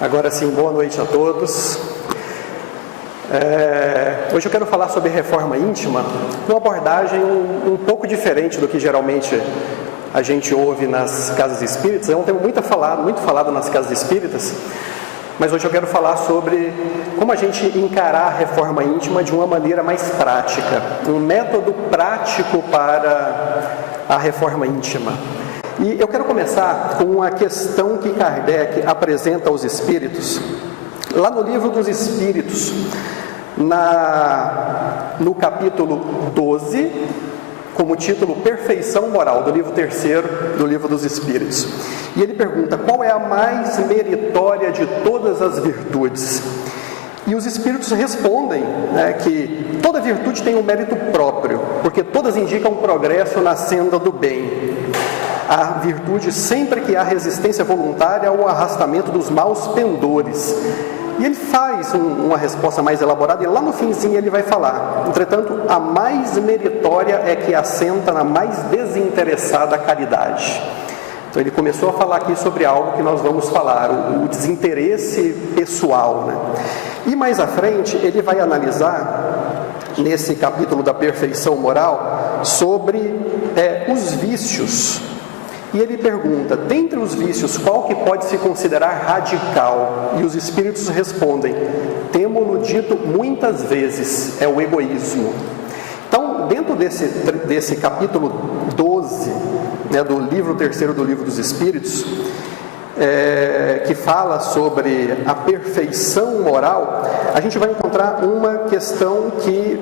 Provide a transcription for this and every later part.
Agora sim, boa noite a todos. Hoje eu quero falar sobre reforma íntima, uma abordagem um pouco diferente do que geralmente a gente ouve nas casas espíritas. É um tema muito falado nas casas espíritas, mas hoje eu quero falar sobre como a gente encarar a reforma íntima de uma maneira mais prática, um método prático para a reforma íntima. E eu quero começar com uma questão que Kardec apresenta aos espíritos, lá no Livro dos Espíritos, no capítulo 12, como título Perfeição Moral, do livro 3º do Livro dos Espíritos. E ele pergunta: qual é a mais meritória de todas as virtudes? E os espíritos respondem que toda virtude tem um mérito próprio, porque todas indicam um progresso na senda do bem. A virtude sempre que há resistência voluntária ao arrastamento dos maus pendores. E ele faz uma resposta mais elaborada, e lá no finzinho ele vai falar: entretanto, a mais meritória é que assenta na mais desinteressada caridade. Então ele começou a falar aqui sobre algo que nós vamos falar, o desinteresse pessoal, E mais à frente ele vai analisar, nesse capítulo da perfeição moral, sobre os vícios. E ele pergunta: dentre os vícios, qual que pode se considerar radical? E os espíritos respondem: temo-lo dito muitas vezes, é o egoísmo. Então, dentro desse capítulo 12, do livro 3º do Livro dos Espíritos, que fala sobre a perfeição moral, a gente vai encontrar uma questão que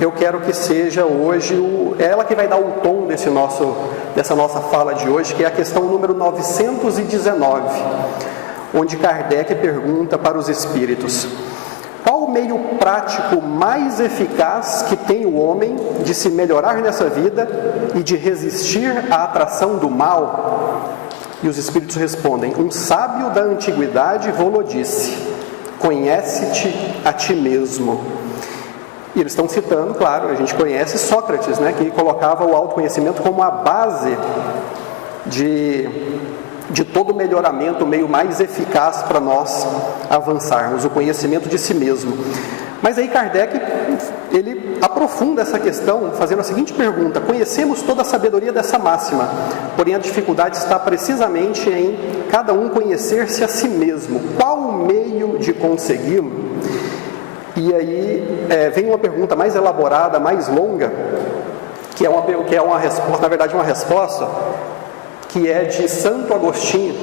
eu quero que seja hoje ela que vai dar o tom dessa nossa fala de hoje, que é a questão número 919, onde Kardec pergunta para os espíritos: qual o meio prático mais eficaz que tem o homem de se melhorar nessa vida e de resistir à atração do mal? E os espíritos respondem: um sábio da antiguidade vô-lo disse, conhece-te a ti mesmo. E eles estão citando, claro, a gente conhece Sócrates, que colocava o autoconhecimento como a base de todo melhoramento, o meio mais eficaz para nós avançarmos, o conhecimento de si mesmo. Mas aí Kardec, ele aprofunda essa questão fazendo a seguinte pergunta: conhecemos toda a sabedoria dessa máxima, porém a dificuldade está precisamente em cada um conhecer-se a si mesmo. Qual o meio de consegui-lo? E aí vem uma pergunta mais elaborada, mais longa, que é uma resposta, na verdade uma resposta, que é de Santo Agostinho,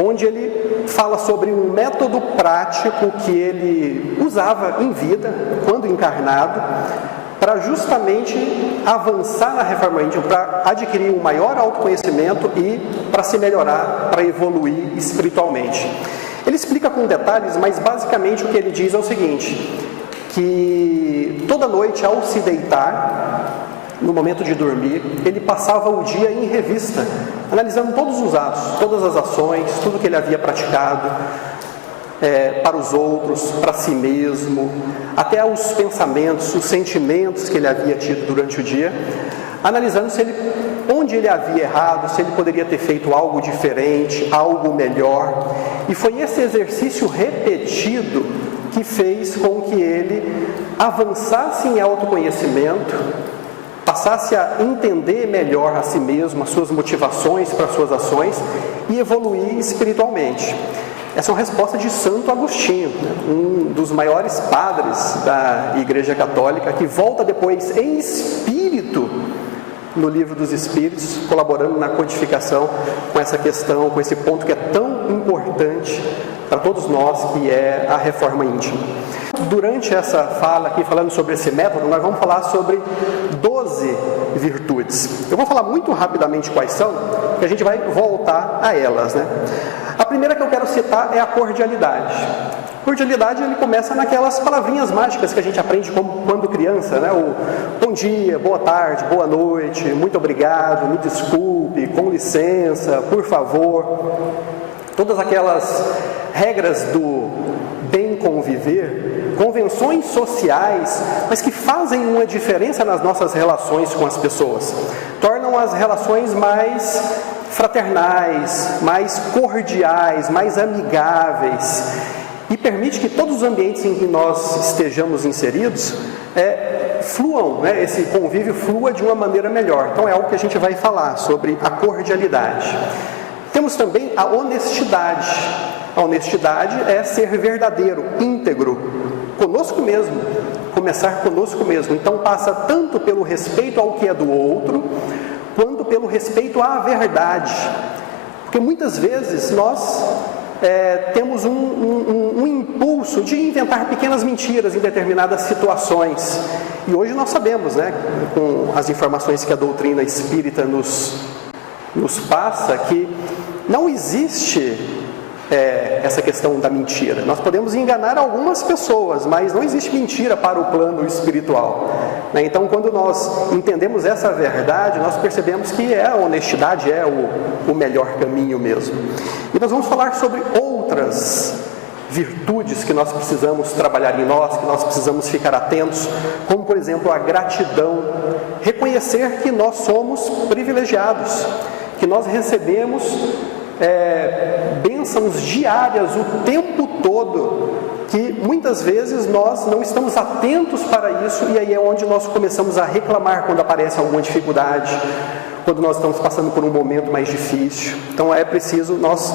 onde ele fala sobre um método prático que ele usava em vida, quando encarnado, para justamente avançar na reforma íntima, para adquirir um maior autoconhecimento e para se melhorar, para evoluir espiritualmente. Ele explica com detalhes, mas basicamente o que ele diz é o seguinte: que toda noite ao se deitar, no momento de dormir, ele passava o dia em revista, analisando todos os atos, todas as ações, tudo que ele havia praticado, para os outros, para si mesmo, até os pensamentos, os sentimentos que ele havia tido durante o dia, analisando onde ele havia errado, se ele poderia ter feito algo diferente, algo melhor. E foi esse exercício repetido que fez com que ele avançasse em autoconhecimento, passasse a entender melhor a si mesmo, as suas motivações para as suas ações e evoluir espiritualmente. Essa é uma resposta de Santo Agostinho, um dos maiores padres da Igreja Católica, que volta depois em espírito no Livro dos Espíritos, colaborando na codificação com essa questão, com esse ponto que é tão importante para todos nós, que é a reforma íntima. Durante essa fala aqui, falando sobre esse método, nós vamos falar sobre 12 virtudes. Eu vou falar muito rapidamente quais são, que a gente vai voltar a elas, A primeira que eu quero citar é a cordialidade. Cordialidade, ele começa naquelas palavrinhas mágicas que a gente aprende quando criança, o bom dia, boa tarde, boa noite, muito obrigado, me desculpe, com licença, por favor. Todas aquelas regras do bem conviver, convenções sociais, mas que fazem uma diferença nas nossas relações com as pessoas, tornam as relações mais fraternais, mais cordiais, mais amigáveis, e permite que todos os ambientes em que nós estejamos inseridos fluam, esse convívio flua de uma maneira melhor. Então é algo que a gente vai falar sobre a cordialidade. Temos também a honestidade. A honestidade é ser verdadeiro, íntegro, conosco mesmo, começar conosco mesmo. Então passa tanto pelo respeito ao que é do outro, quanto pelo respeito à verdade. Porque muitas vezes nós temos um impulso de inventar pequenas mentiras em determinadas situações. E hoje nós sabemos, com as informações que a doutrina espírita nos passa, que não existe essa questão da mentira. Nós podemos enganar algumas pessoas, mas não existe mentira para o plano espiritual. Então, quando nós entendemos essa verdade, nós percebemos que a honestidade é o melhor caminho mesmo. E nós vamos falar sobre outras virtudes que nós precisamos trabalhar em nós, que nós precisamos ficar atentos, como, por exemplo, a gratidão. Reconhecer que nós somos privilegiados, que nós recebemos bênçãos diárias o tempo todo, que muitas vezes nós não estamos atentos para isso, e aí é onde nós começamos a reclamar quando aparece alguma dificuldade, quando nós estamos passando por um momento mais difícil. Então é preciso nós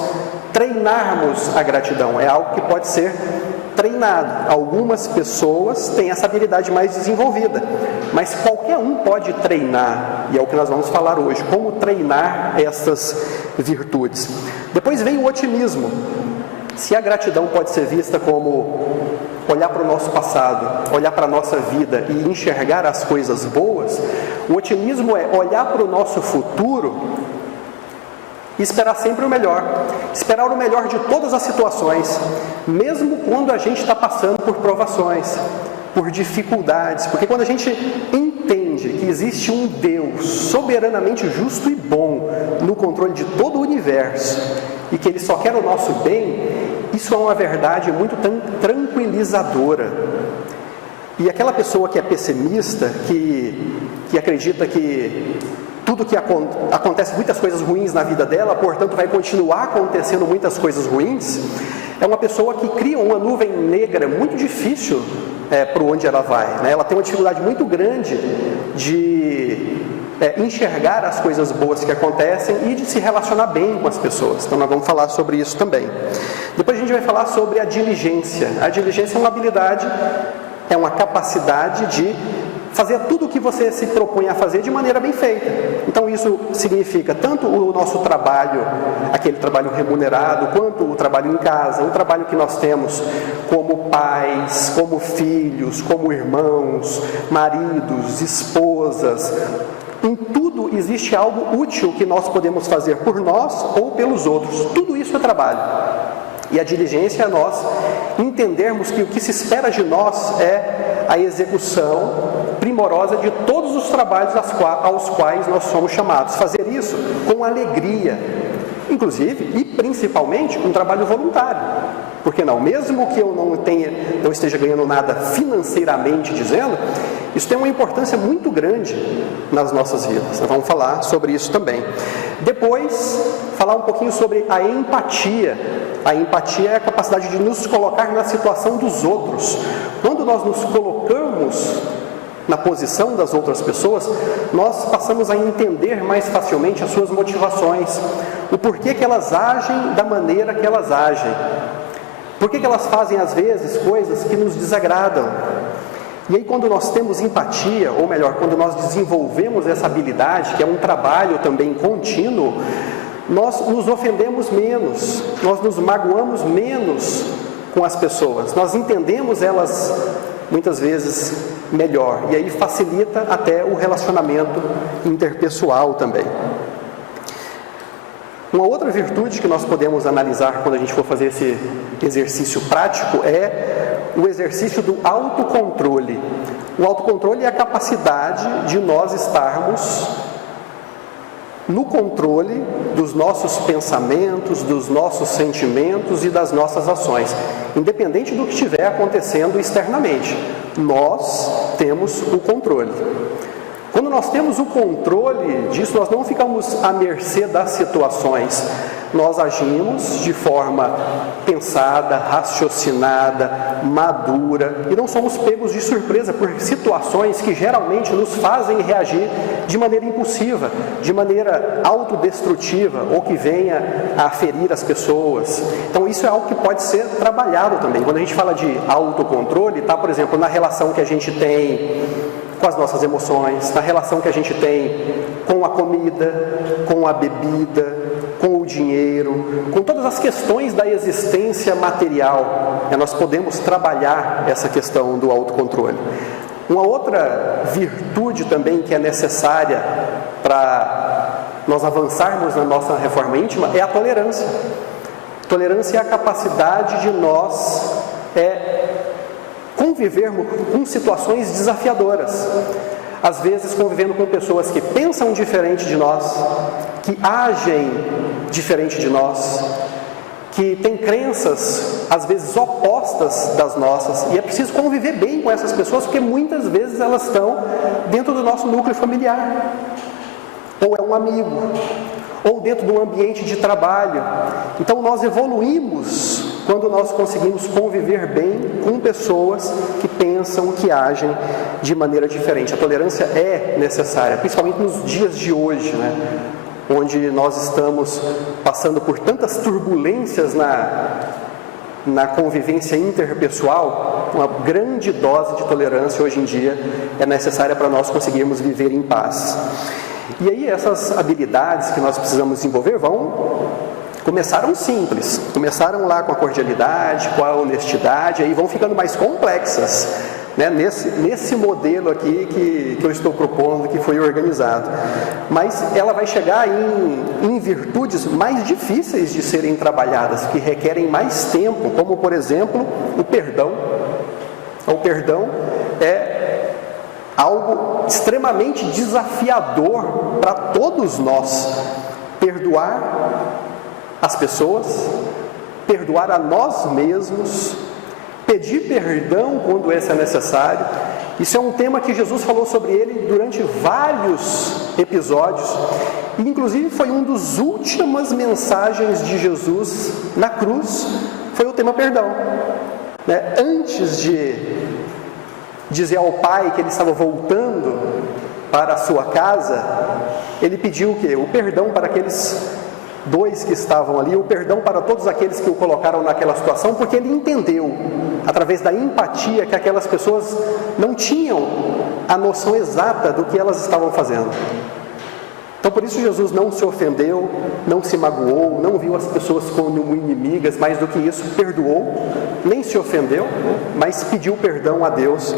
treinarmos a gratidão, é algo que pode ser treinado. Algumas pessoas têm essa habilidade mais desenvolvida, mas qualquer um pode treinar, e é o que nós vamos falar hoje, como treinar essas virtudes. Depois vem o otimismo. Se a gratidão pode ser vista como olhar para o nosso passado, olhar para a nossa vida e enxergar as coisas boas, o otimismo é olhar para o nosso futuro e esperar sempre o melhor, esperar o melhor de todas as situações, mesmo quando a gente está passando por provações, por dificuldades, porque quando a gente entende que existe um Deus soberanamente justo e bom no controle de todo o universo e que Ele só quer o nosso bem, isso é uma verdade muito tranquilizadora. E aquela pessoa que é pessimista, que acredita que tudo que acontece, muitas coisas ruins na vida dela, portanto vai continuar acontecendo muitas coisas ruins, é uma pessoa que cria uma nuvem negra muito difícil para onde ela vai. Ela tem uma dificuldade muito grande de enxergar as coisas boas que acontecem e de se relacionar bem com as pessoas. Então nós vamos falar sobre isso também. Depois a gente vai falar sobre a diligência. A diligência é uma habilidade, é uma capacidade de fazer tudo o que você se propõe a fazer de maneira bem feita. Então isso significa tanto o nosso trabalho, aquele trabalho remunerado, quanto o trabalho em casa, o trabalho que nós temos como pais, como filhos, como irmãos, maridos, esposas. Em tudo existe algo útil que nós podemos fazer por nós ou pelos outros. Tudo isso é trabalho. E a diligência é nós entendermos que o que se espera de nós é a execução primorosa de todos os trabalhos aos quais nós somos chamados. Fazer isso com alegria, inclusive e principalmente um trabalho voluntário. Por que não? Mesmo que eu não esteja ganhando nada financeiramente dizendo, isso tem uma importância muito grande nas nossas vidas. Nós vamos falar sobre isso também. Depois, falar um pouquinho sobre a empatia. A empatia é a capacidade de nos colocar na situação dos outros. Quando nós nos colocamos na posição das outras pessoas, nós passamos a entender mais facilmente as suas motivações, o porquê que elas agem da maneira que elas agem, por que elas fazem às vezes coisas que nos desagradam. E aí quando nós temos empatia, ou melhor, quando nós desenvolvemos essa habilidade, que é um trabalho também contínuo, nós nos ofendemos menos, nós nos magoamos menos com as pessoas, nós entendemos elas muitas vezes melhor, e aí facilita até o relacionamento interpessoal também. Uma outra virtude que nós podemos analisar quando a gente for fazer esse exercício prático é o exercício do autocontrole. O autocontrole é a capacidade de nós estarmos no controle dos nossos pensamentos, dos nossos sentimentos e das nossas ações, independente do que estiver acontecendo externamente. Nós temos o controle. Quando nós temos o controle disso, nós não ficamos à mercê das situações. Nós agimos de forma pensada, raciocinada, madura, e não somos pegos de surpresa por situações que geralmente nos fazem reagir de maneira impulsiva, de maneira autodestrutiva, ou que venha a ferir as pessoas. Então isso é algo que pode ser trabalhado também. Quando a gente fala de autocontrole, está, por exemplo, na relação que a gente tem com as nossas emoções, na relação que a gente tem com a comida, com a bebida, com o dinheiro, com todas as questões da existência material. Nós podemos trabalhar essa questão do autocontrole. Uma outra virtude também que é necessária para nós avançarmos na nossa reforma íntima é a tolerância. Tolerância é a capacidade de nós convivermos com situações desafiadoras. Às vezes convivendo com pessoas que pensam diferente de nós, que agem diferente de nós, que têm crenças às vezes opostas das nossas, e é preciso conviver bem com essas pessoas, porque muitas vezes elas estão dentro do nosso núcleo familiar, ou é um amigo, ou dentro do ambiente de trabalho. Então nós evoluímos quando nós conseguimos conviver bem com pessoas que pensam, que agem de maneira diferente. A tolerância é necessária, principalmente nos dias de hoje, onde nós estamos passando por tantas turbulências na convivência interpessoal. Uma grande dose de tolerância hoje em dia é necessária para nós conseguirmos viver em paz. E aí essas habilidades que nós precisamos desenvolver começaram simples, começaram lá com a cordialidade, com a honestidade, aí vão ficando mais complexas, nesse modelo aqui que eu estou propondo, que foi organizado. Mas ela vai chegar em virtudes mais difíceis de serem trabalhadas, que requerem mais tempo, como por exemplo o perdão. O perdão é algo extremamente desafiador para todos nós. Perdoar as pessoas, perdoar a nós mesmos, pedir perdão quando esse é necessário. Isso é um tema que Jesus falou sobre ele durante vários episódios, e inclusive foi uma das últimas mensagens de Jesus na cruz, foi o tema perdão. Antes de dizer ao Pai que ele estava voltando para a sua casa, ele pediu o quê? O perdão para aqueles dois que estavam ali, o perdão para todos aqueles que o colocaram naquela situação, porque ele entendeu, através da empatia, que aquelas pessoas não tinham a noção exata do que elas estavam fazendo. Então por isso Jesus não se ofendeu, não se magoou, não viu as pessoas como inimigas, mais do que isso, perdoou, nem se ofendeu, mas pediu perdão a Deus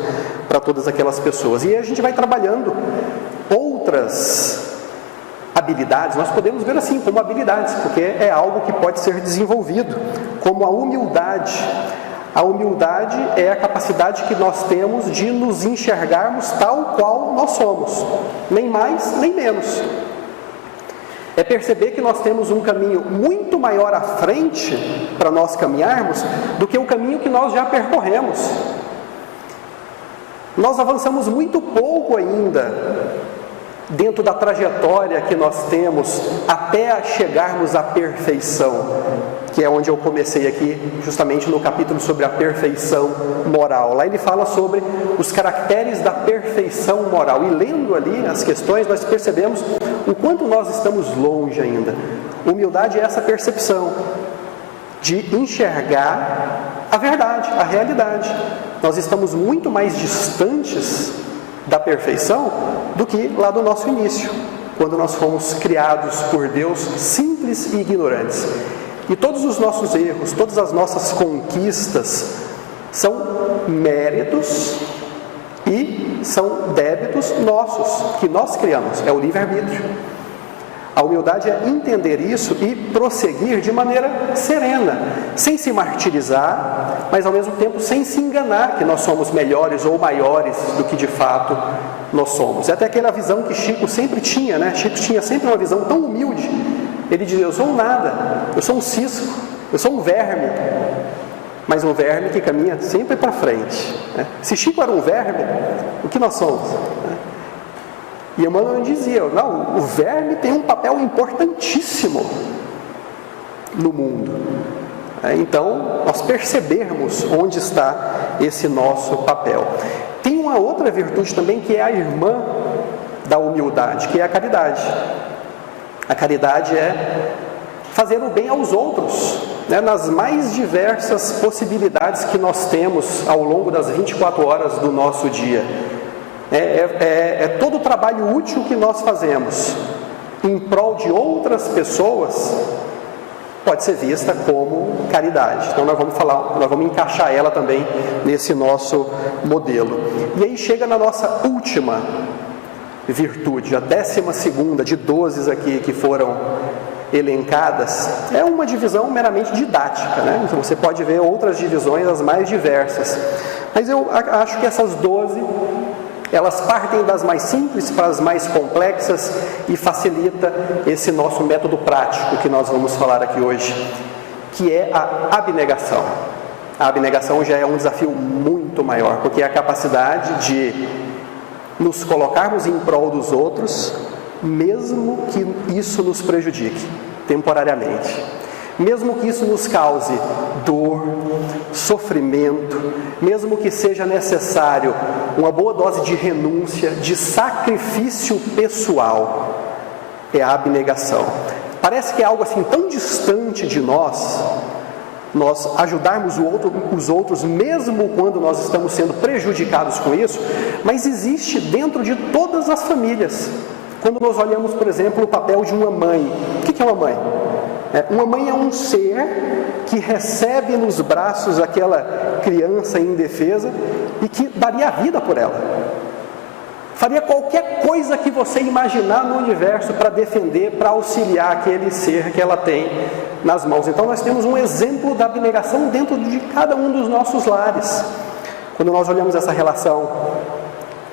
para todas aquelas pessoas. E a gente vai trabalhando outras habilidades, nós podemos ver assim como habilidades, porque é algo que pode ser desenvolvido, como a humildade. A humildade é a capacidade que nós temos de nos enxergarmos tal qual nós somos, nem mais nem menos. É perceber que nós temos um caminho muito maior à frente para nós caminharmos do que o caminho que nós já percorremos. Nós avançamos muito pouco ainda dentro da trajetória que nós temos até chegarmos à perfeição, que é onde eu comecei aqui, justamente no capítulo sobre a perfeição moral. Lá ele fala sobre os caracteres da perfeição moral, e lendo ali as questões, nós percebemos o quanto nós estamos longe ainda. Humildade é essa percepção de enxergar a verdade, a realidade. Nós estamos muito mais distantes da perfeição do que lá do nosso início, quando nós fomos criados por Deus simples e ignorantes. E todos os nossos erros, todas as nossas conquistas são méritos e são débitos nossos, que nós criamos, é o livre-arbítrio. A humildade é entender isso e prosseguir de maneira serena, sem se martirizar, mas ao mesmo tempo sem se enganar que nós somos melhores ou maiores do que de fato nós somos. É até aquela visão que Chico sempre tinha, Chico tinha sempre uma visão tão humilde. Ele dizia: eu sou um nada, eu sou um cisco, eu sou um verme, mas um verme que caminha sempre para frente. Se Chico era um verme, o que nós somos? E Emmanuel dizia, não, o verme tem um papel importantíssimo no mundo. Então, nós percebermos onde está esse nosso papel. Tem uma outra virtude também que é a irmã da humildade, que é a caridade. A caridade é fazer o bem aos outros, nas mais diversas possibilidades que nós temos ao longo das 24 horas do nosso dia. É todo o trabalho útil que nós fazemos em prol de outras pessoas pode ser vista como caridade. Então nós vamos encaixar ela também nesse nosso modelo. E aí chega na nossa última virtude, a 12ª de 12 aqui que foram elencadas. É uma divisão meramente didática, Então você pode ver outras divisões, as mais diversas. Mas eu acho que essas 12, elas partem das mais simples para as mais complexas e facilita esse nosso método prático que nós vamos falar aqui hoje, que é a abnegação. A abnegação já é um desafio muito maior, porque é a capacidade de nos colocarmos em prol dos outros, mesmo que isso nos prejudique temporariamente. Mesmo que isso nos cause dor, sofrimento, mesmo que seja necessário uma boa dose de renúncia, de sacrifício pessoal, é a abnegação. Parece que é algo assim tão distante de nós ajudarmos os outros, mesmo quando nós estamos sendo prejudicados com isso, mas existe dentro de todas as famílias. Quando nós olhamos, por exemplo, o papel de uma mãe, o que é uma mãe? Uma mãe é um ser que recebe nos braços aquela criança indefesa e que daria a vida por ela. Faria qualquer coisa que você imaginar no universo para defender, para auxiliar aquele ser que ela tem nas mãos. Então nós temos um exemplo da abnegação dentro de cada um dos nossos lares. Quando nós olhamos essa relação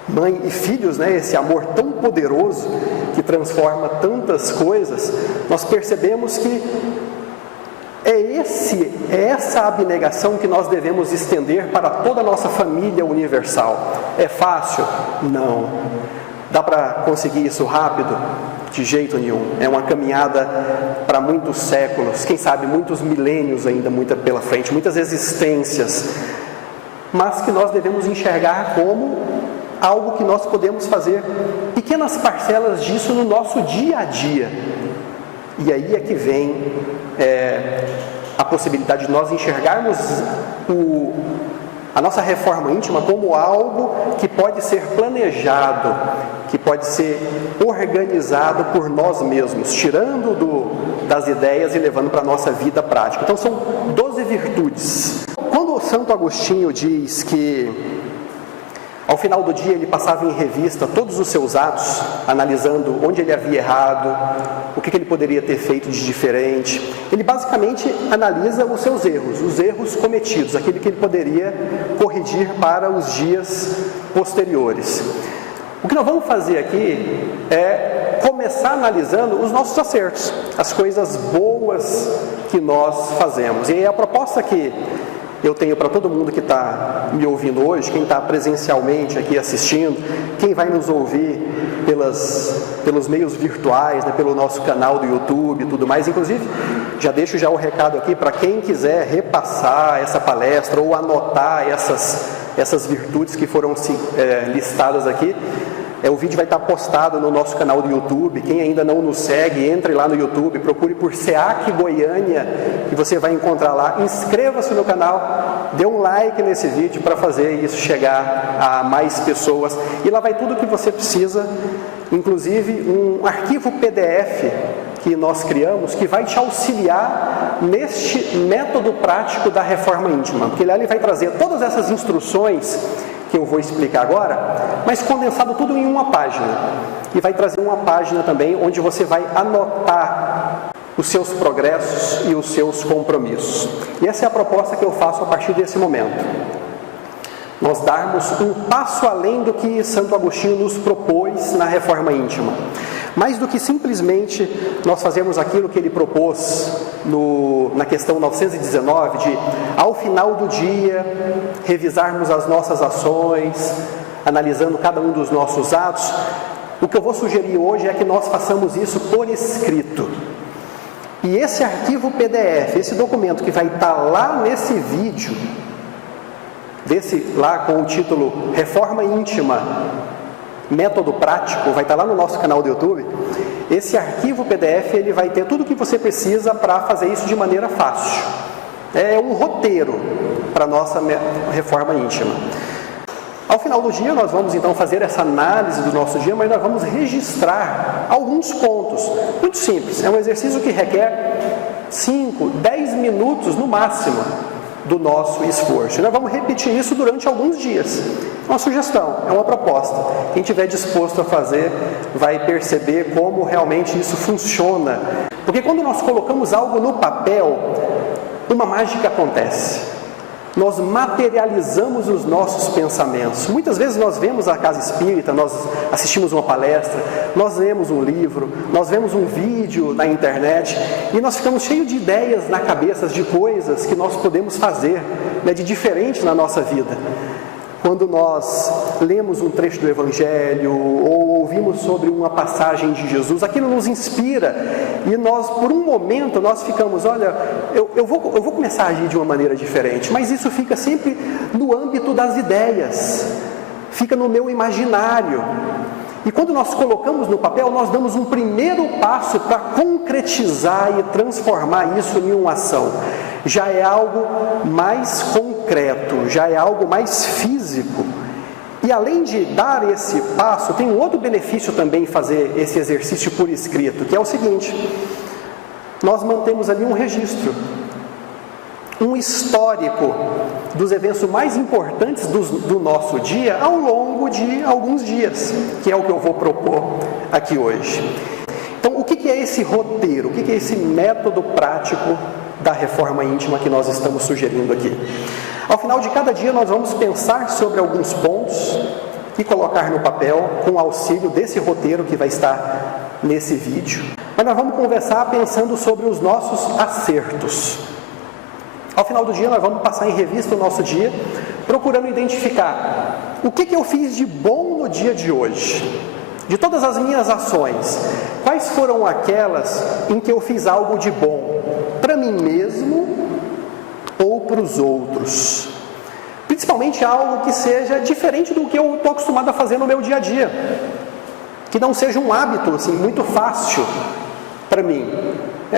mãe e filhos, esse amor tão poderoso que transforma tantas coisas, nós percebemos que é essa abnegação que nós devemos estender para toda a nossa família universal. É fácil? Não. Dá para conseguir isso rápido? De jeito nenhum. É uma caminhada para muitos séculos, quem sabe muitos milênios ainda pela frente, muitas existências, mas que nós devemos enxergar como algo que nós podemos fazer pequenas parcelas disso no nosso dia a dia. E aí é que vem a possibilidade de nós enxergarmos a nossa reforma íntima como algo que pode ser planejado, que pode ser organizado por nós mesmos, tirando das ideias e levando para a nossa vida prática. Então são 12 virtudes. Quando o Santo Agostinho diz que ao final do dia ele passava em revista todos os seus atos, analisando onde ele havia errado, o que ele poderia ter feito de diferente. Ele basicamente analisa os seus erros, os erros cometidos, aquilo que ele poderia corrigir para os dias posteriores. O que nós vamos fazer aqui é começar analisando os nossos acertos, as coisas boas que nós fazemos. E a proposta que eu tenho para todo mundo que está me ouvindo hoje, quem está presencialmente aqui assistindo, quem vai nos ouvir pelos meios virtuais, pelo nosso canal do YouTube e tudo mais. Inclusive, já deixo o recado aqui para quem quiser repassar essa palestra ou anotar essas virtudes que foram listadas aqui. O vídeo vai estar postado no nosso canal do YouTube. Quem ainda não nos segue, entre lá no YouTube, procure por SEAC Goiânia, que você vai encontrar lá. Inscreva-se no canal, dê um like nesse vídeo para fazer isso chegar a mais pessoas. E lá vai tudo o que você precisa, inclusive um arquivo PDF que nós criamos, que vai te auxiliar neste método prático da reforma íntima. Porque lá ele vai trazer todas essas instruções que eu vou explicar agora, mas condensado tudo em uma página. E vai trazer uma página também onde você vai anotar os seus progressos e os seus compromissos. E essa é a proposta que eu faço a partir desse momento. Nós darmos um passo além do que Santo Agostinho nos propôs na reforma íntima. Mais do que simplesmente nós fazermos aquilo que ele propôs na questão 919, de, ao final do dia, revisarmos as nossas ações, analisando cada um dos nossos atos. o que eu vou sugerir hoje é que nós façamos isso por escrito. E esse arquivo PDF, esse documento que vai estar lá nesse vídeo, lá com o título Reforma Íntima, Método Prático, vai estar lá no nosso canal do YouTube. Esse arquivo PDF, ele vai ter tudo o que você precisa para fazer isso de maneira fácil. É um roteiro para a nossa reforma íntima. Ao final do dia, nós vamos então fazer essa análise do nosso dia, mas nós vamos registrar alguns pontos. Muito simples, é um exercício que requer 5, 10 minutos no máximo do nosso esforço. E nós vamos repetir isso durante alguns dias. É uma sugestão, é uma proposta. Quem estiver disposto a fazer vai perceber como realmente isso funciona. Porque quando nós colocamos algo no papel, uma mágica acontece. Nós materializamos os nossos pensamentos. Muitas vezes nós vemos a casa espírita, nós assistimos uma palestra, nós lemos um livro, nós vemos um vídeo na internet e nós ficamos cheios de ideias na cabeça, de coisas que nós podemos fazer, de diferente na nossa vida. Quando nós lemos um trecho do Evangelho ou ouvimos sobre uma passagem de Jesus, aquilo nos inspira e nós, por um momento, nós ficamos, olha, eu vou começar a agir de uma maneira diferente, mas isso fica sempre no âmbito das ideias, fica no meu imaginário. E quando nós colocamos no papel, nós damos um primeiro passo para concretizar e transformar isso em uma ação. Já é algo mais concreto, já é algo mais físico. E além de dar esse passo, tem um outro benefício também em fazer esse exercício por escrito, que é o seguinte: nós mantemos ali um registro, um histórico dos eventos mais importantes do nosso dia ao longo de alguns dias, que é o que eu vou propor aqui hoje. Então, o que é esse roteiro? O que é esse método prático da reforma íntima que nós estamos sugerindo aqui? Ao final de cada dia, nós vamos pensar sobre alguns pontos e colocar no papel com o auxílio desse roteiro que vai estar nesse vídeo. Mas nós vamos conversar pensando sobre os nossos acertos. Ao final do dia, nós vamos passar em revista o nosso dia, procurando identificar o que eu fiz de bom no dia de hoje. De todas as minhas ações, quais foram aquelas em que eu fiz algo de bom para mim mesmo ou para os outros? Principalmente algo que seja diferente do que eu estou acostumado a fazer no meu dia a dia. Que não seja um hábito assim, muito fácil para mim.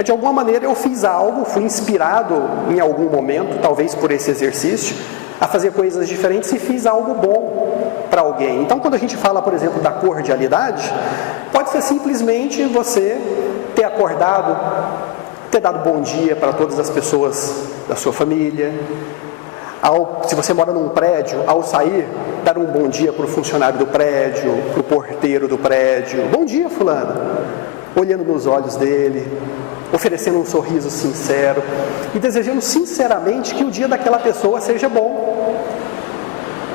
De alguma maneira eu fiz algo, fui inspirado em algum momento, talvez por esse exercício, a fazer coisas diferentes e fiz algo bom para alguém. Então, quando a gente fala, por exemplo, da cordialidade, pode ser simplesmente você ter acordado, ter dado bom dia para todas as pessoas da sua família. Se você mora num prédio, ao sair, dar um bom dia para o funcionário do prédio, para o porteiro do prédio. Bom dia, fulano. Olhando nos olhos dele, oferecendo um sorriso sincero e desejando sinceramente que o dia daquela pessoa seja bom.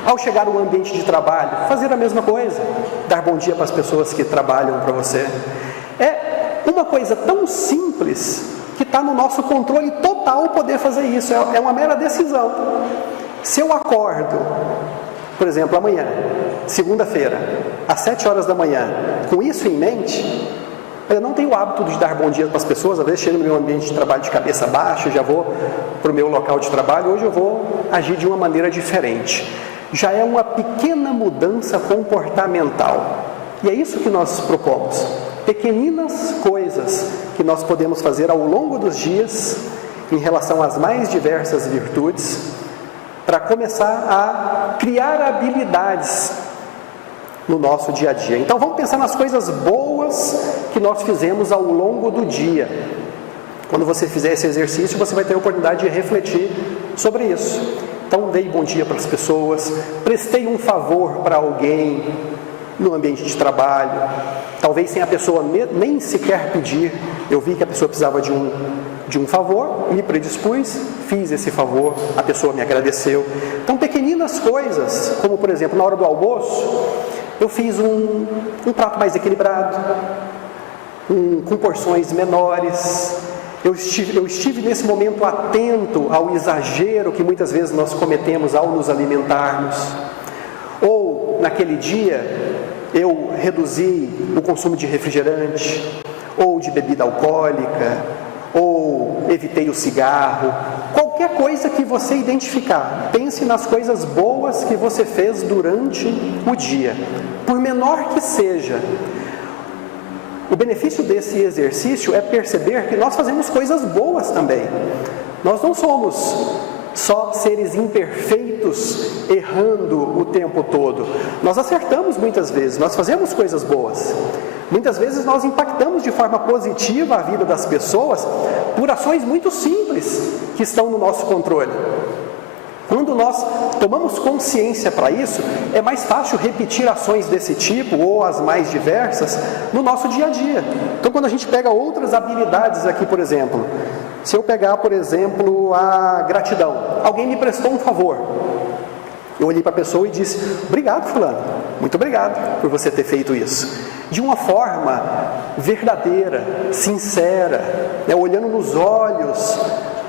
Ao chegar no ambiente de trabalho, fazer a mesma coisa, dar bom dia para as pessoas que trabalham para você. É uma coisa tão simples que está no nosso controle total poder fazer isso, é uma mera decisão. Se eu acordo, por exemplo, amanhã, segunda-feira, às 7 horas da manhã, com isso em mente, eu não tenho o hábito de dar bom dia para as pessoas, às vezes chego no meu ambiente de trabalho de cabeça baixa, já vou para o meu local de trabalho, hoje eu vou agir de uma maneira diferente. Já é uma pequena mudança comportamental. E é isso que nós propomos. Pequeninas coisas que nós podemos fazer ao longo dos dias em relação às mais diversas virtudes, para começar a criar habilidades no nosso dia a dia. Então vamos pensar nas coisas boas que nós fizemos ao longo do dia. Quando você fizer esse exercício, você vai ter a oportunidade de refletir sobre isso. Então dei bom dia para as pessoas, prestei um favor para alguém no ambiente de trabalho, talvez sem a pessoa nem sequer pedir, eu vi que a pessoa precisava de um favor, me predispus, fiz esse favor, a pessoa me agradeceu. Então pequeninas coisas, como por exemplo, na hora do almoço, eu fiz um prato mais equilibrado, com porções menores. Eu estive nesse momento atento ao exagero que muitas vezes nós cometemos ao nos alimentarmos. Ou, naquele dia, eu reduzi o consumo de refrigerante, ou de bebida alcoólica, ou evitei o cigarro. Qualquer coisa que você identificar, pense nas coisas boas que você fez durante o dia, por menor que seja. O benefício desse exercício é perceber que nós fazemos coisas boas também. Nós não somos só seres imperfeitos, errando o tempo todo. Nós acertamos muitas vezes, nós fazemos coisas boas. Muitas vezes nós impactamos de forma positiva a vida das pessoas por ações muito simples que estão no nosso controle. Quando nós tomamos consciência para isso, é mais fácil repetir ações desse tipo, ou as mais diversas, no nosso dia a dia. Então, quando a gente pega outras habilidades aqui, por exemplo, se eu pegar, por exemplo, a gratidão. Alguém me prestou um favor. Eu olhei para a pessoa e disse: obrigado, fulano, muito obrigado por você ter feito isso. De uma forma verdadeira, sincera, olhando nos olhos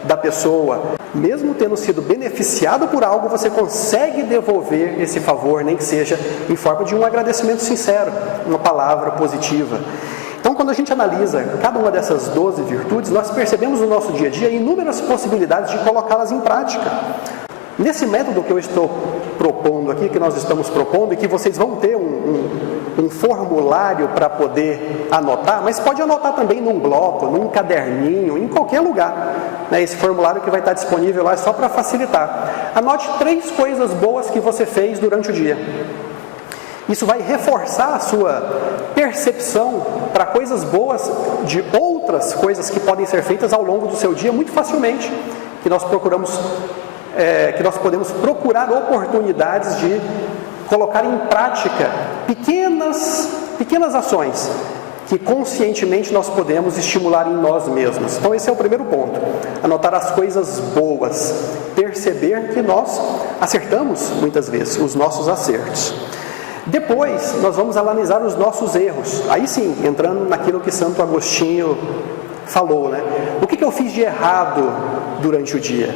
da pessoa. Mesmo tendo sido beneficiado por algo, você consegue devolver esse favor, nem que seja em forma de um agradecimento sincero, uma palavra positiva. Então, quando a gente analisa cada uma dessas 12 virtudes, nós percebemos no nosso dia a dia inúmeras possibilidades de colocá-las em prática. Nesse método que eu estou propondo aqui, que nós estamos propondo, e que vocês vão ter um formulário para poder anotar, mas pode anotar também num bloco, num caderninho, em qualquer lugar. Esse formulário que vai estar disponível lá é só para facilitar. Anote 3 coisas boas que você fez durante o dia. Isso vai reforçar a sua percepção para coisas boas de outras coisas que podem ser feitas ao longo do seu dia muito facilmente, que nós podemos procurar oportunidades de colocar em prática pequenas ações que conscientemente nós podemos estimular em nós mesmos. Então esse é o primeiro ponto, anotar as coisas boas, perceber que nós acertamos muitas vezes, os nossos acertos. Depois nós vamos analisar os nossos erros, aí sim, entrando naquilo que Santo Agostinho falou, né? O que eu fiz de errado durante o dia?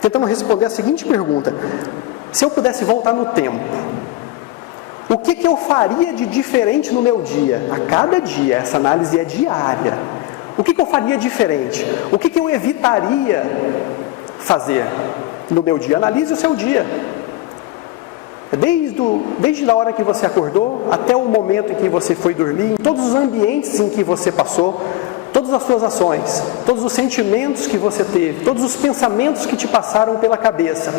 Tentando responder a seguinte pergunta: se eu pudesse voltar no tempo, o que eu faria de diferente no meu dia? A cada dia, essa análise é diária. O que eu faria diferente? O que eu evitaria fazer no meu dia? Analise o seu dia. Desde a hora que você acordou até o momento em que você foi dormir, em todos os ambientes em que você passou, todas as suas ações, todos os sentimentos que você teve, todos os pensamentos que te passaram pela cabeça.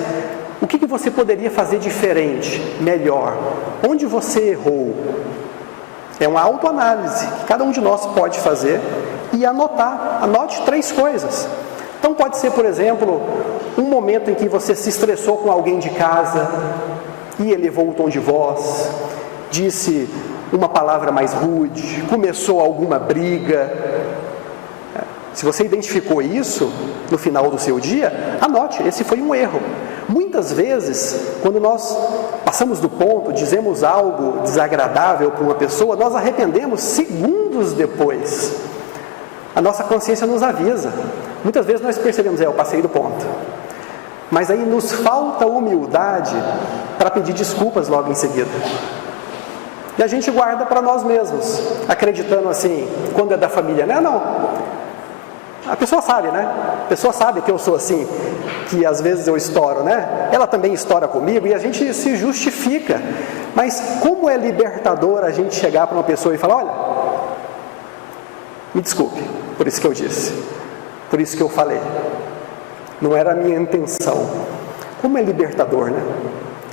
O que você poderia fazer diferente, melhor? Onde você errou? É uma autoanálise que cada um de nós pode fazer e anotar. Anote 3 coisas. Então pode ser, por exemplo, um momento em que você se estressou com alguém de casa e elevou o tom de voz, disse uma palavra mais rude, começou alguma briga. Se você identificou isso no final do seu dia, anote, esse foi um erro. Muitas vezes, quando nós passamos do ponto, dizemos algo desagradável para uma pessoa, nós arrependemos segundos depois. A nossa consciência nos avisa. Muitas vezes nós percebemos, eu passei do ponto. Mas aí nos falta humildade para pedir desculpas logo em seguida. E a gente guarda para nós mesmos, acreditando assim, quando é da família, né? Não. A pessoa sabe, né? A pessoa sabe que eu sou assim, que às vezes eu estouro, né? Ela também estoura comigo e a gente se justifica. Mas como é libertador a gente chegar para uma pessoa e falar: olha, me desculpe, por isso que eu disse, por isso que eu falei. Não era a minha intenção. Como é libertador, né?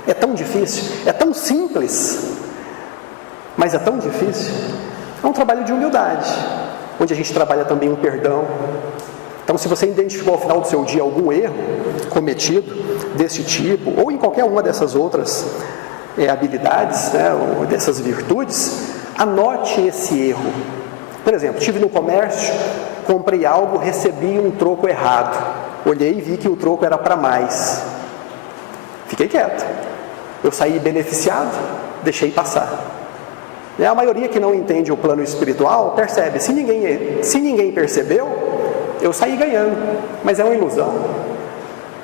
É tão difícil, é tão simples, mas é tão difícil. É um trabalho de humildade, onde a gente trabalha também o perdão. Então, se você identificou ao final do seu dia algum erro cometido desse tipo, ou em qualquer uma dessas outras habilidades, né, ou dessas virtudes, anote esse erro. Por exemplo, estive no comércio, comprei algo, recebi um troco errado. Olhei e vi que o troco era para mais. Fiquei quieto. Eu saí beneficiado, deixei passar. A maioria que não entende o plano espiritual percebe. Se ninguém percebeu, eu saí ganhando. Mas é uma ilusão.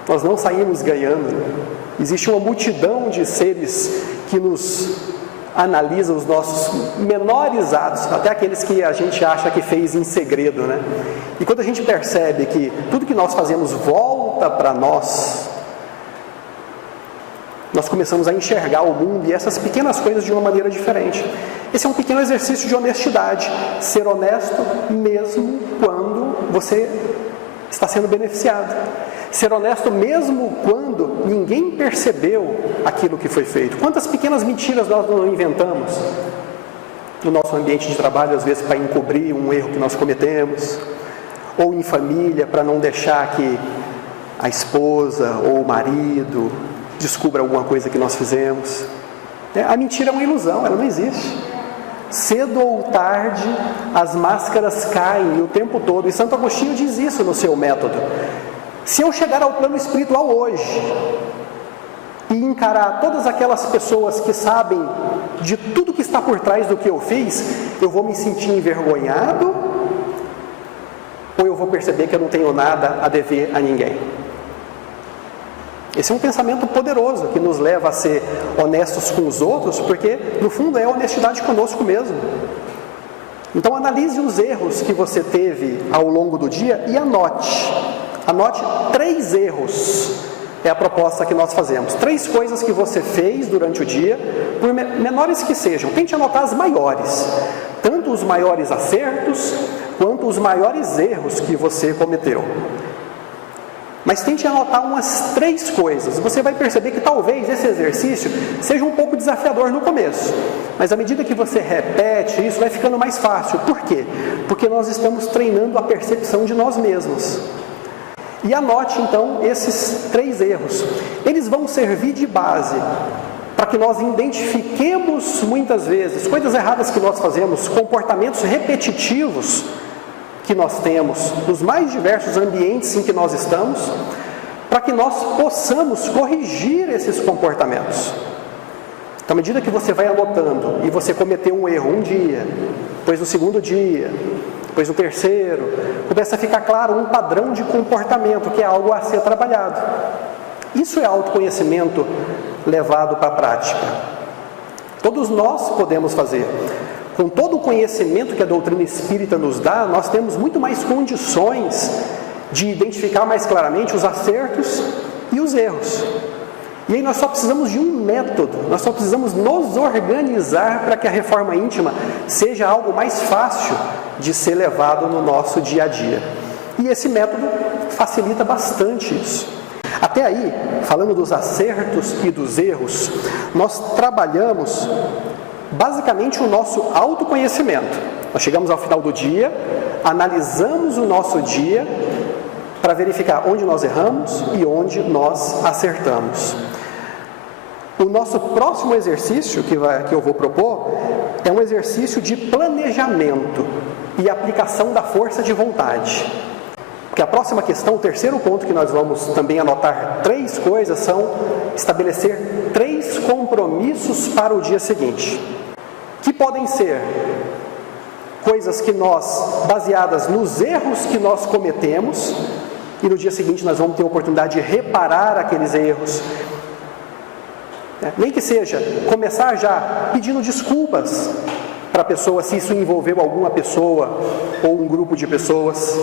Nós não saímos ganhando. Existe uma multidão de seres que nos analisa os nossos menores atos, até aqueles que a gente acha que fez em segredo, né? E quando a gente percebe que tudo que nós fazemos volta para nós começamos a enxergar o mundo e essas pequenas coisas de uma maneira diferente. Esse é um pequeno exercício de honestidade, ser honesto mesmo quando você está sendo beneficiado. Ser honesto mesmo quando ninguém percebeu aquilo que foi feito. Quantas pequenas mentiras nós não inventamos no nosso ambiente de trabalho, às vezes para encobrir um erro que nós cometemos, ou em família, para não deixar que a esposa ou o marido descubra alguma coisa que nós fizemos. A mentira é uma ilusão, ela não existe. Cedo ou tarde, as máscaras caem o tempo todo, e Santo Agostinho diz isso no seu método. Se eu chegar ao plano espiritual hoje e encarar todas aquelas pessoas que sabem de tudo que está por trás do que eu fiz, eu vou me sentir envergonhado ou eu vou perceber que eu não tenho nada a dever a ninguém? Esse é um pensamento poderoso que nos leva a ser honestos com os outros, porque no fundo é honestidade conosco mesmo. Então analise os erros que você teve ao longo do dia e anote. Anote 3 erros, é a proposta que nós fazemos. 3 coisas que você fez durante o dia, por menores que sejam. Tente anotar as maiores, tanto os maiores acertos, quanto os maiores erros que você cometeu. Mas tente anotar umas 3 coisas. Você vai perceber que talvez esse exercício seja um pouco desafiador no começo. Mas à medida que você repete isso, vai ficando mais fácil. Por quê? Porque nós estamos treinando a percepção de nós mesmos. E anote então esses 3 erros. Eles vão servir de base para que nós identifiquemos muitas vezes coisas erradas que nós fazemos, comportamentos repetitivos que nós temos nos mais diversos ambientes em que nós estamos, para que nós possamos corrigir esses comportamentos. Então, à medida que você vai anotando e você cometeu um erro um dia, depois no segundo dia, depois no terceiro, começa a ficar claro um padrão de comportamento que é algo a ser trabalhado. Isso é autoconhecimento levado para a prática. Todos nós podemos fazer. Com todo o conhecimento que a doutrina espírita nos dá, nós temos muito mais condições de identificar mais claramente os acertos e os erros. E aí nós só precisamos de um método, nós só precisamos nos organizar para que a reforma íntima seja algo mais fácil de ser levado no nosso dia a dia. E esse método facilita bastante isso. Até aí, falando dos acertos e dos erros, nós trabalhamos basicamente o nosso autoconhecimento. Nós chegamos ao final do dia, analisamos o nosso dia para verificar onde nós erramos e onde nós acertamos. O nosso próximo exercício que eu vou propor é um exercício de planejamento e aplicação da força de vontade. Porque a próxima questão, o terceiro ponto que nós vamos também anotar 3 coisas, são estabelecer 3 compromissos para o dia seguinte. Que podem ser coisas que nós, baseadas nos erros que nós cometemos, e no dia seguinte nós vamos ter a oportunidade de reparar aqueles erros. Nem que seja começar já pedindo desculpas para a pessoa, se isso envolveu alguma pessoa ou um grupo de pessoas.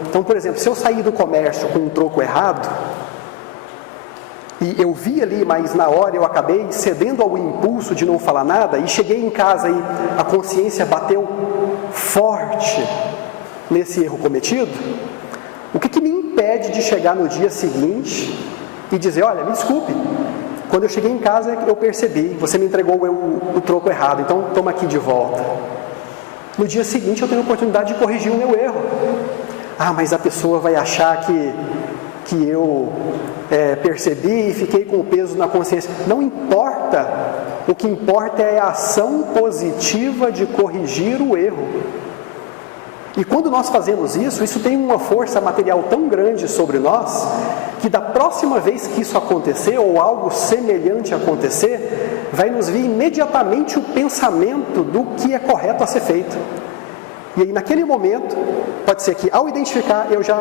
Então, por exemplo, se eu sair do comércio com um troco errado, e eu vi ali, mas na hora eu acabei cedendo ao impulso de não falar nada, e cheguei em casa e a consciência bateu forte nesse erro cometido, o que me impede de chegar no dia seguinte e dizer, olha, me desculpe, quando eu cheguei em casa eu percebi, você me entregou o troco errado, então toma aqui de volta. No dia seguinte eu tenho a oportunidade de corrigir o meu erro. Ah, mas a pessoa vai achar que eu percebi e fiquei com o peso na consciência. Não importa, o que importa é a ação positiva de corrigir o erro. E quando nós fazemos isso, isso tem uma força material tão grande sobre nós, que da próxima vez que isso acontecer, ou algo semelhante acontecer, vai nos vir imediatamente o pensamento do que é correto a ser feito. E aí naquele momento, pode ser que ao identificar, eu já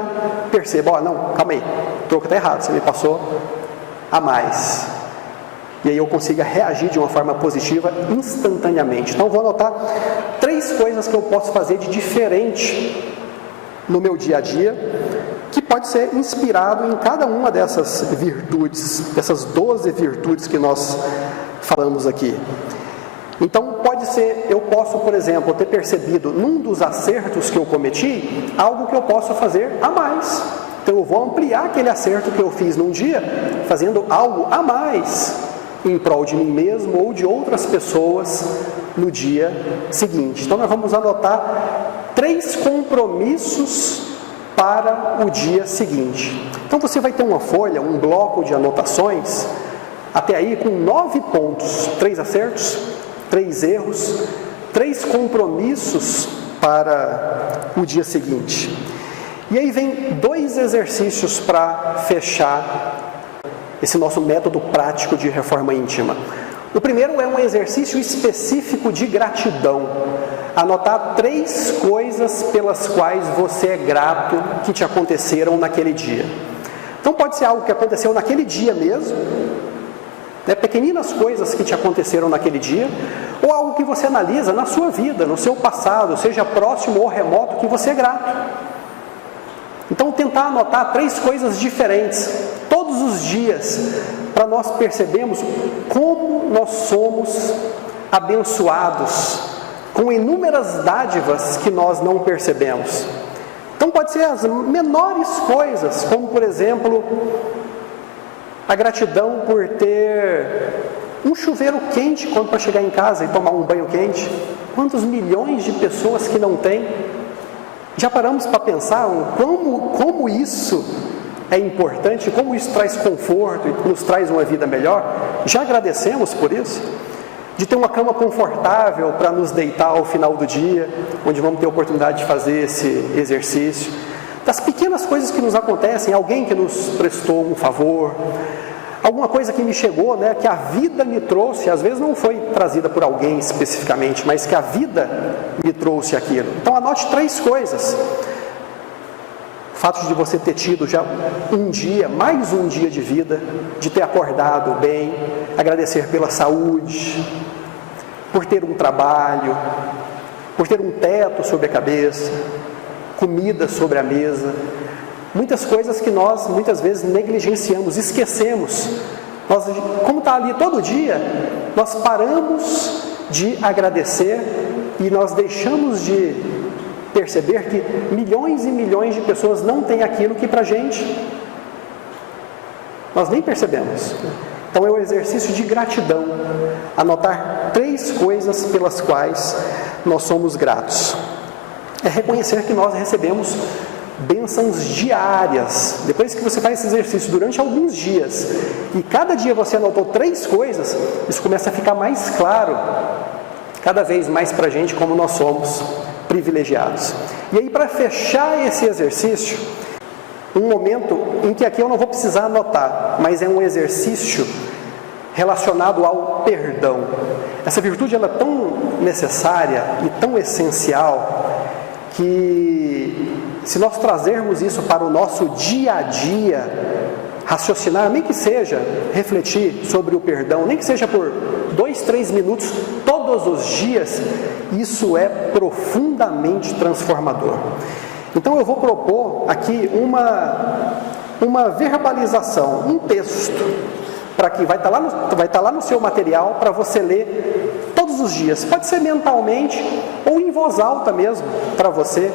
percebo, não, calma aí, o troco está errado, você me passou a mais. e aí eu consiga reagir de uma forma positiva instantaneamente. Então, vou anotar 3 coisas que eu posso fazer de diferente no meu dia a dia, que pode ser inspirado em cada uma dessas virtudes, dessas 12 virtudes que nós falamos aqui. Então, eu posso, por exemplo, ter percebido num dos acertos que eu cometi, algo que eu posso fazer a mais. Então, eu vou ampliar aquele acerto que eu fiz num dia, fazendo algo a mais em prol de mim mesmo ou de outras pessoas no dia seguinte. Então, nós vamos anotar 3 compromissos para o dia seguinte. Então, você vai ter uma folha, um bloco de anotações, até aí com 9 pontos, 3 acertos, 3 erros, 3 compromissos para o dia seguinte. E aí vem 2 exercícios para fechar esse nosso método prático de reforma íntima. O primeiro é um exercício específico de gratidão. Anotar 3 coisas pelas quais você é grato que te aconteceram naquele dia. Então pode ser algo que aconteceu naquele dia mesmo, pequeninas coisas que te aconteceram naquele dia, ou algo que você analisa na sua vida, no seu passado, seja próximo ou remoto, que você é grato. Então, tentar anotar 3 coisas diferentes, todos os dias, para nós percebermos como nós somos abençoados, com inúmeras dádivas que nós não percebemos. Então, pode ser as menores coisas, como, por exemplo, a gratidão por ter um chuveiro quente quando para chegar em casa e tomar um banho quente. Quantos milhões de pessoas que não têm? Já paramos para pensar como isso é importante, como isso traz conforto e nos traz uma vida melhor? Já agradecemos por isso? De ter uma cama confortável para nos deitar ao final do dia, onde vamos ter a oportunidade de fazer esse exercício. Das pequenas coisas que nos acontecem, alguém que nos prestou um favor, alguma coisa que me chegou, que a vida me trouxe, às vezes não foi trazida por alguém especificamente, mas que a vida me trouxe aquilo. Então anote 3 coisas. O fato de você ter tido já um dia, mais um dia de vida, de ter acordado bem, agradecer pela saúde, por ter um trabalho, por ter um teto sobre a cabeça, comida sobre a mesa. Muitas coisas que nós, muitas vezes, negligenciamos, esquecemos. Nós, como está ali todo dia, nós paramos de agradecer e nós deixamos de perceber que milhões e milhões de pessoas não têm aquilo que para a gente nós nem percebemos. Então é um exercício de gratidão, anotar 3 coisas pelas quais nós somos gratos. É reconhecer que nós recebemos bênçãos diárias. Depois que você faz esse exercício durante alguns dias e cada dia você anotou 3 coisas, isso começa a ficar mais claro cada vez mais para a gente como nós somos privilegiados. E aí, para fechar esse exercício, um momento em que aqui eu não vou precisar anotar, mas é um exercício relacionado ao perdão. Essa virtude ela é tão necessária e tão essencial que, se nós trazermos isso para o nosso dia a dia, raciocinar, nem que seja refletir sobre o perdão, nem que seja por 2, 3 minutos todos os dias, isso é profundamente transformador. Então eu vou propor aqui uma verbalização, um texto, para que vai estar lá no seu material para você ler todos os dias. Pode ser mentalmente ou em voz alta mesmo, para você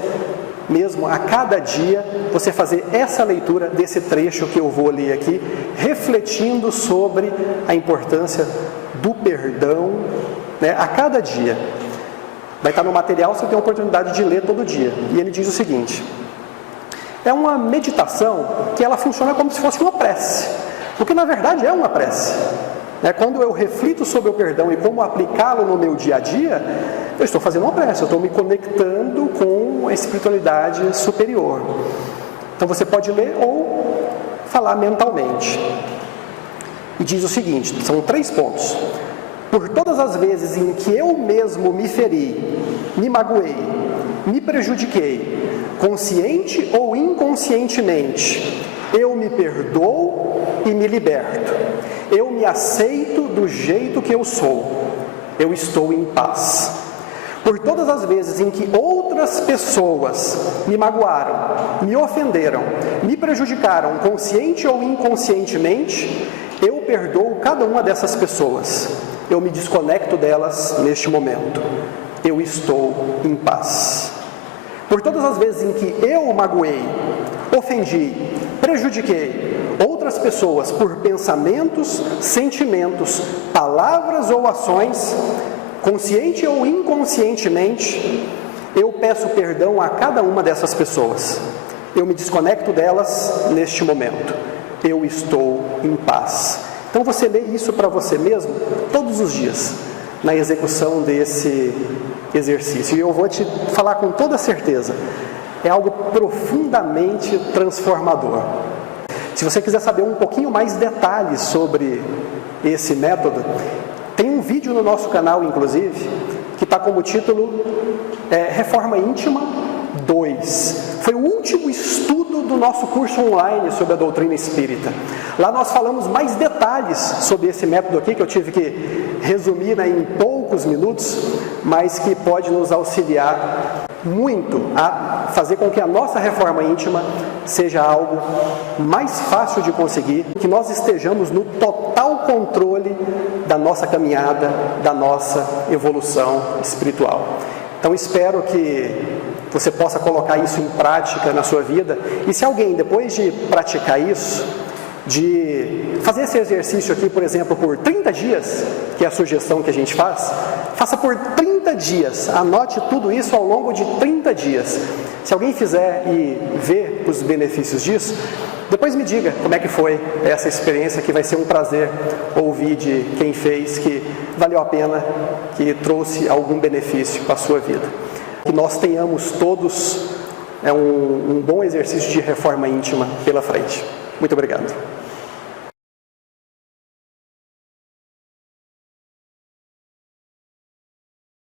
mesmo a cada dia você fazer essa leitura desse trecho que eu vou ler aqui, refletindo sobre a importância do perdão, a cada dia. Vai estar no material, você tem a oportunidade de ler todo dia. E ele diz o seguinte: é uma meditação que ela funciona como se fosse uma prece, porque na verdade é uma prece. Quando eu reflito sobre o perdão e como aplicá-lo no meu dia a dia, eu estou fazendo uma prece, eu estou me conectando com a espiritualidade superior. Então você pode ler ou falar mentalmente. E diz o seguinte, são 3 pontos. Por todas as vezes em que eu mesmo me feri, me magoei, me prejudiquei, consciente ou inconscientemente, eu me perdoo e me liberto. eu me aceito do jeito que eu sou, eu estou em paz. Por todas as vezes em que outras pessoas me magoaram, me ofenderam, me prejudicaram, consciente ou inconscientemente, eu perdoo cada uma dessas pessoas. Eu me desconecto delas neste momento. Eu estou em paz. Por todas as vezes em que eu magoei, ofendi, prejudiquei outras pessoas por pensamentos, sentimentos, palavras ou ações, consciente ou inconscientemente, eu peço perdão a cada uma dessas pessoas. Eu me desconecto delas neste momento. Eu estou em paz. Então você lê isso para você mesmo todos os dias, na execução desse exercício. E eu vou te falar com toda certeza, é algo profundamente transformador. Se você quiser saber um pouquinho mais detalhes sobre esse método, tem um vídeo no nosso canal, inclusive, que está como título Reforma Íntima 2. Foi o último estudo do nosso curso online sobre a doutrina espírita. Lá nós falamos mais detalhes sobre esse método aqui, que eu tive que resumir em poucos minutos, mas que pode nos auxiliar muito a fazer com que a nossa reforma íntima seja algo mais fácil de conseguir, que nós estejamos no total controle da nossa caminhada, da nossa evolução espiritual. Então espero que você possa colocar isso em prática na sua vida, e se alguém, depois de praticar isso, de fazer esse exercício aqui, por exemplo, por 30 dias, que é a sugestão que a gente faz, faça por 30 dias, anote tudo isso ao longo de 30 dias. Se alguém fizer e ver os benefícios disso, depois me diga como é que foi essa experiência, que vai ser um prazer ouvir de quem fez, que valeu a pena, que trouxe algum benefício para a sua vida. Que nós tenhamos todos um bom exercício de reforma íntima pela frente. Muito obrigado.